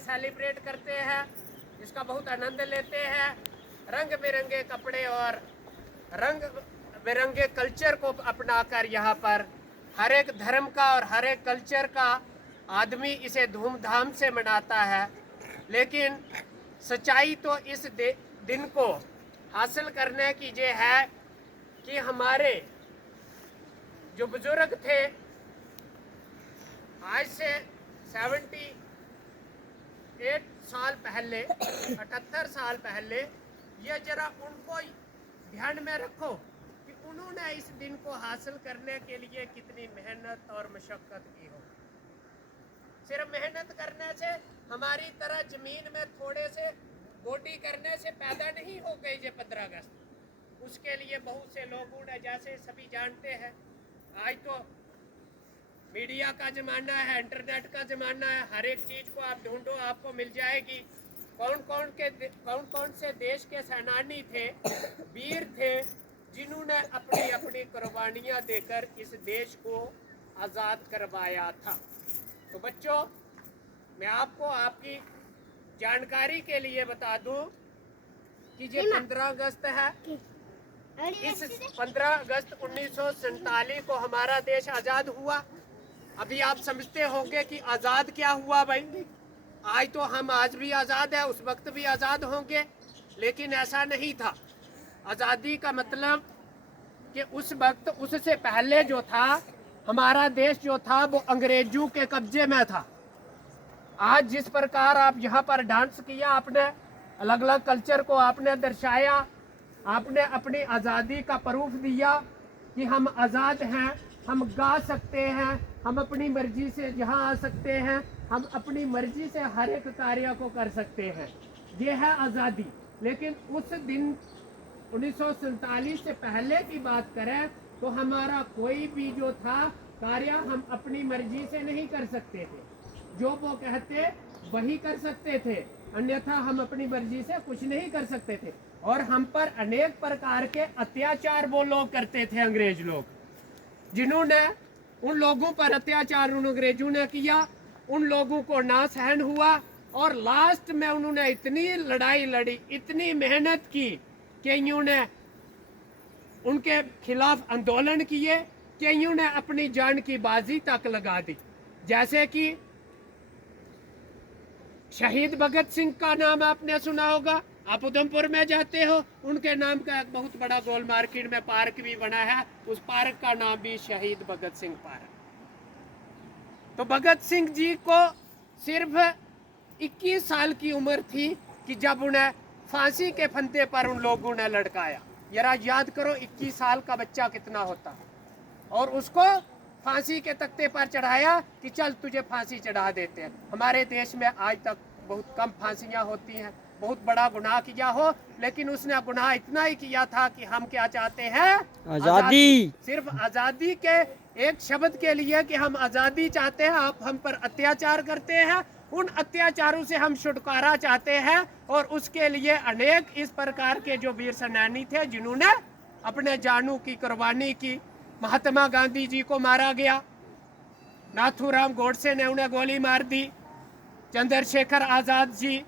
Celebrate करते हैं, इसका बहुत आनंद लेते हैं। रंग बिरंगे कपड़े और रंग बिरंगे कल्चर को अपनाकर यहाँ पर हर एक धर्म का और हर एक कल्चर का आदमी इसे धूमधाम से मनाता है। लेकिन सच्चाई तो इस दिन को हासिल करने की ये है कि हमारे जो बुजुर्ग थे आज से 78 साल पहले, 78 साल पहले, ये जरा उनको ध्यान में रखो कि उन्होंने इस दिन को हासिल करने के लिए कितनी मेहनत और मशक्क़त की हो। सिर्फ मेहनत करने से, हमारी तरह जमीन में थोड़े से गोडी करने से पैदा नहीं हो गई ये 15 अगस्त। उसके लिए बहुत से लोगों ने, जैसे सभी जानते हैं, आज तो मीडिया का ज़माना है, इंटरनेट का ज़माना है, हर एक चीज़ को आप ढूंढो आपको मिल जाएगी। कौन कौन से देश के सेनानी थे, वीर थे, जिन्होंने अपनी अपनी कुर्बानियाँ देकर इस देश को आज़ाद करवाया था। तो बच्चों, मैं आपको आपकी जानकारी के लिए बता दूं कि ये 15 अगस्त है। इस 15 अगस्त 1947 को हमारा देश आज़ाद हुआ। अभी आप समझते होंगे कि आज़ाद क्या हुआ भाई। आज तो हम आज भी आज़ाद है, उस वक्त भी आज़ाद होंगे, लेकिन ऐसा नहीं था। आज़ादी का मतलब कि उस वक्त, उससे पहले जो था, हमारा देश जो था वो अंग्रेजों के कब्जे में था। आज जिस प्रकार आप यहाँ पर डांस किया, आपने अलग अलग कल्चर को आपने दर्शाया, आपने अपनी आज़ादी का प्रूफ दिया कि हम आज़ाद हैं, हम गा सकते हैं, हम अपनी मर्जी से जहाँ आ सकते हैं, हम अपनी मर्जी से हर एक कार्य को कर सकते हैं। ये है आज़ादी। लेकिन उस दिन 1947 से पहले की बात करें तो हमारा कोई भी जो था कार्य हम अपनी मर्जी से नहीं कर सकते थे। जो वो कहते वही कर सकते थे, अन्यथा हम अपनी मर्जी से कुछ नहीं कर सकते थे। और हम पर अनेक प्रकार के अत्याचार वो लोग करते थे, अंग्रेज लोग, जिन्होंने उन लोगों पर अत्याचार उन अंग्रेजों ने किया, उन लोगों को ना सहन हुआ और लास्ट में उन्होंने इतनी लड़ाई लड़ी, इतनी मेहनत की कि इन्होंने उनके खिलाफ आंदोलन किए, कि इन्होंने अपनी जान की बाजी तक लगा दी। जैसे कि शहीद भगत सिंह का नाम आपने सुना होगा, आप उधमपुर में जाते हो, उनके नाम का एक बहुत बड़ा गोल मार्केट में पार्क भी बना है, उस पार्क का नाम भी शहीद भगत सिंह पार्क। तो भगत सिंह जी को सिर्फ 21 साल की उम्र थी कि जब उन्हें फांसी के फंदे पर उन लोगों ने लटकाया। जरा याद करो 21 साल का बच्चा कितना होता, और उसको फांसी के तख्ते पर चढ़ाया कि चल तुझे फांसी चढ़ा देते हैं। हमारे देश में आज तक बहुत कम फांसियां होती हैं। बहुत बड़ा गुनाह किया हो, लेकिन उसने गुनाह इतना ही किया था कि हम क्या चाहते हैं, आज़ादी। सिर्फ आज़ादी के एक शब्द के लिए कि हम आज़ादी चाहते हैं, आप हम पर अत्याचार करते हैं, उन अत्याचारों से हम छुटकारा चाहते हैं। और उसके लिए अनेक इस प्रकार के जो वीर सेनानी थे, जिन्होंने अपने जानों की कुर्बानी की। महात्मा गांधी जी को मारा गया, नाथूराम गोडसे ने उन्हें गोली मार दी, चंद्रशेखर आज़ाद जी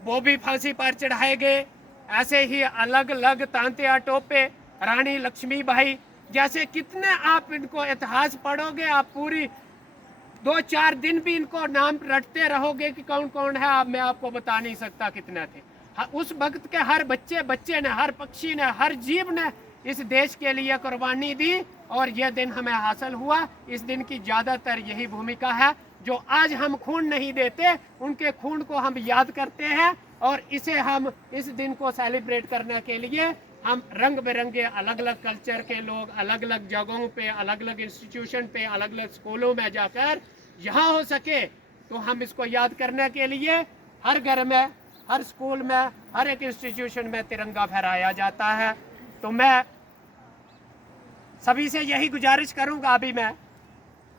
वो भी फांसी पर चढ़ाए गए। ऐसे ही अलग अलग तांत्या टोपे, रानी लक्ष्मीबाई जैसे कितने, आप इनको इतिहास पढ़ोगे, आप पूरी 2-4 दिन भी इनको नाम रटते रहोगे कि कौन कौन है, आप मैं आपको बता नहीं सकता कितने थे। उस वक्त के हर बच्चे ने, हर पक्षी ने, हर जीव ने इस देश के लिए कुर्बानी दी, और यह दिन हमें हासिल हुआ। इस दिन की ज़्यादातर यही भूमिका है। जो आज हम खून नहीं देते, उनके खून को हम याद करते हैं, और इसे हम इस दिन को सेलिब्रेट करने के लिए हम रंग बिरंगे अलग अलग कल्चर के लोग अलग अलग जगहों पे, अलग अलग इंस्टीट्यूशन पे, अलग अलग स्कूलों में जाकर, यहाँ हो सके तो हम इसको याद करने के लिए हर घर में, हर स्कूल में, हर एक इंस्टीट्यूशन में तिरंगा फहराया जाता है। तो मैं सभी से यही गुजारिश करूँगा, अभी मैं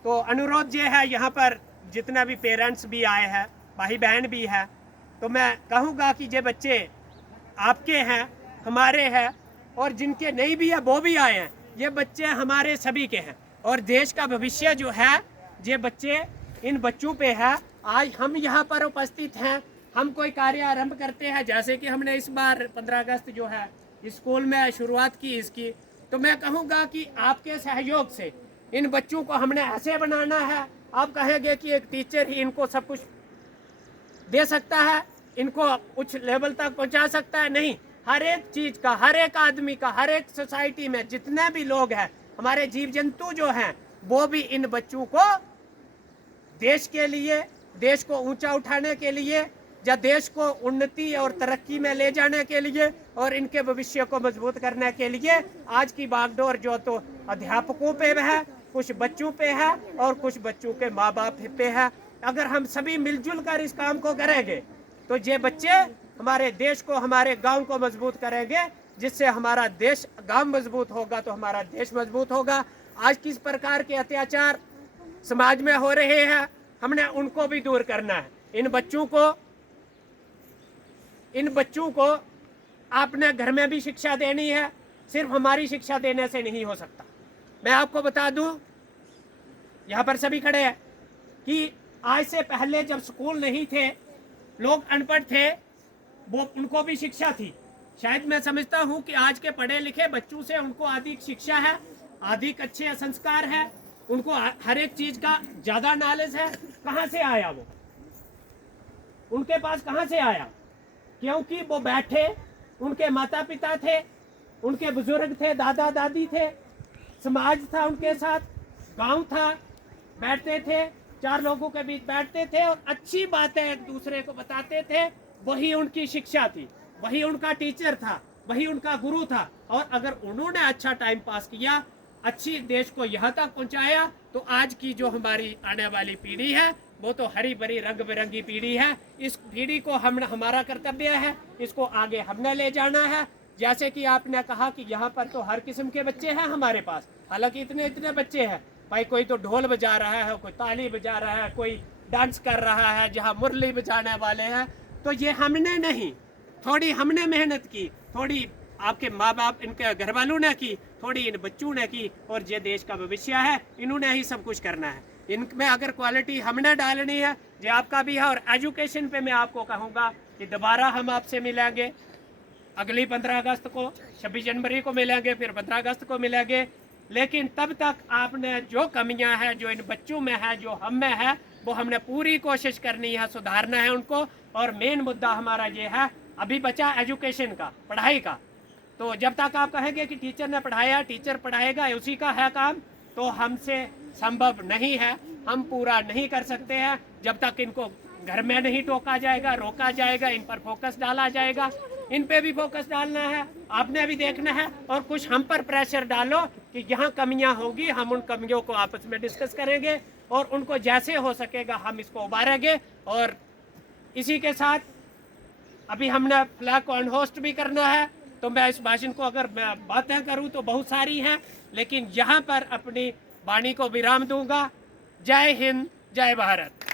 तो अनुरोध ये है, यहाँ पर जितने भी पेरेंट्स भी आए हैं, भाई बहन भी है, तो मैं कहूँगा कि ये बच्चे आपके हैं, हमारे हैं, और जिनके नहीं भी है वो भी आए हैं। ये बच्चे हमारे सभी के हैं, और देश का भविष्य जो है ये बच्चे, इन बच्चों पे है। आज हम यहाँ पर उपस्थित हैं, हम कोई कार्य आरंभ करते हैं, जैसे कि हमने इस बार 15 अगस्त जो है स्कूल में शुरुआत की इसकी, तो मैं कहूँगा कि आपके सहयोग से इन बच्चों को हमने ऐसे बनाना है। आप कहेंगे कि एक टीचर ही इनको सब कुछ दे सकता है, इनको उच्च लेवल तक पहुंचा सकता है, नहीं। हर एक चीज का, हर एक आदमी का, हर एक सोसाइटी में जितने भी लोग हैं, हमारे जीव जंतु जो हैं, वो भी इन बच्चों को देश के लिए, देश को ऊंचा उठाने के लिए, या देश को उन्नति और तरक्की में ले जाने के लिए और इनके भविष्य को मजबूत करने के लिए आज की बागडोर जो तो अध्यापकों पे है, कुछ बच्चों पे है और कुछ बच्चों के माँ बाप पे है। अगर हम सभी मिलजुल कर इस काम को करेंगे तो ये बच्चे हमारे देश को, हमारे गांव को मजबूत करेंगे, जिससे हमारा देश, गांव मजबूत होगा तो हमारा देश मजबूत होगा। आज किस प्रकार के अत्याचार समाज में हो रहे हैं, हमने उनको भी दूर करना है। इन बच्चों को आपने घर में भी शिक्षा देनी है, सिर्फ हमारी शिक्षा देने से नहीं हो सकता। मैं आपको बता दूं, यहाँ पर सभी खड़े हैं, कि आज से पहले जब स्कूल नहीं थे, लोग अनपढ़ थे, वो उनको भी शिक्षा थी। शायद मैं समझता हूँ कि आज के पढ़े लिखे बच्चों से उनको अधिक शिक्षा है, अधिक अच्छे संस्कार है, उनको हर एक चीज का ज्यादा नॉलेज है। कहाँ से आया वो, उनके पास कहाँ से आया? क्योंकि वो बैठे, उनके माता पिता थे, उनके बुजुर्ग थे, दादा दादी थे, समाज था उनके साथ, गांव था, बैठते थे, चार लोगों के बीच बैठते थे और अच्छी बातें एक दूसरे को बताते थे। वही उनकी शिक्षा थी, वही उनका टीचर था, वही उनका गुरु था। और अगर उन्होंने अच्छा टाइम पास किया, अच्छी देश को यहाँ तक पहुँचाया, तो आज की जो हमारी आने वाली पीढ़ी है वो तो हरी भरी रंग बिरंगी पीढ़ी है। इस पीढ़ी को हमारा कर्तव्य है, इसको आगे हमने ले जाना है। जैसे कि आपने कहा कि यहाँ पर तो हर किस्म के बच्चे हैं हमारे पास, हालांकि इतने बच्चे हैं भाई, कोई तो ढोल बजा रहा है, कोई ताली बजा रहा है, कोई डांस कर रहा है, जहाँ मुरली बजाने वाले हैं। तो ये हमने नहीं, थोड़ी हमने मेहनत की, थोड़ी आपके माँ बाप, इनके घर वालों ने की, थोड़ी इन बच्चों ने की, और ये देश का भविष्य है, इन्होंने ही सब कुछ करना है। इनमें अगर क्वालिटी हमने डालनी है, ये आपका भी है। और एजुकेशन पे मैं आपको कहूँगा कि दोबारा हम आपसे मिलेंगे, अगली 15 अगस्त को, 26 जनवरी को मिलेंगे, फिर 15 अगस्त को मिलेंगे। लेकिन तब तक आपने जो कमियां हैं, जो इन बच्चों में है, जो हम में है, वो हमने पूरी कोशिश करनी है, सुधारना है उनको। और मेन मुद्दा हमारा ये है, अभी बचा एजुकेशन का, पढ़ाई का। तो जब तक आप कहेंगे कि टीचर ने पढ़ाया, टीचर पढ़ाएगा, उसी का है काम, तो हमसे संभव नहीं है, हम पूरा नहीं कर सकते हैं। जब तक इनको घर में नहीं टोका जाएगा, रोका जाएगा, इन पर फोकस डाला जाएगा, इन पे भी फोकस डालना है, आपने भी देखना है। और कुछ हम पर प्रेशर डालो कि यहाँ कमियां होगी, हम उन कमियों को आपस में डिस्कस करेंगे और उनको जैसे हो सकेगा हम इसको उबारेंगे। और इसी के साथ अभी हमने फ्लैग को अनहोस्ट भी करना है। तो मैं इस भाषण को अगर मैं बातें करूं तो बहुत सारी हैं, लेकिन यहाँ पर अपनी वाणी को विराम दूंगा। जय हिंद, जय भारत।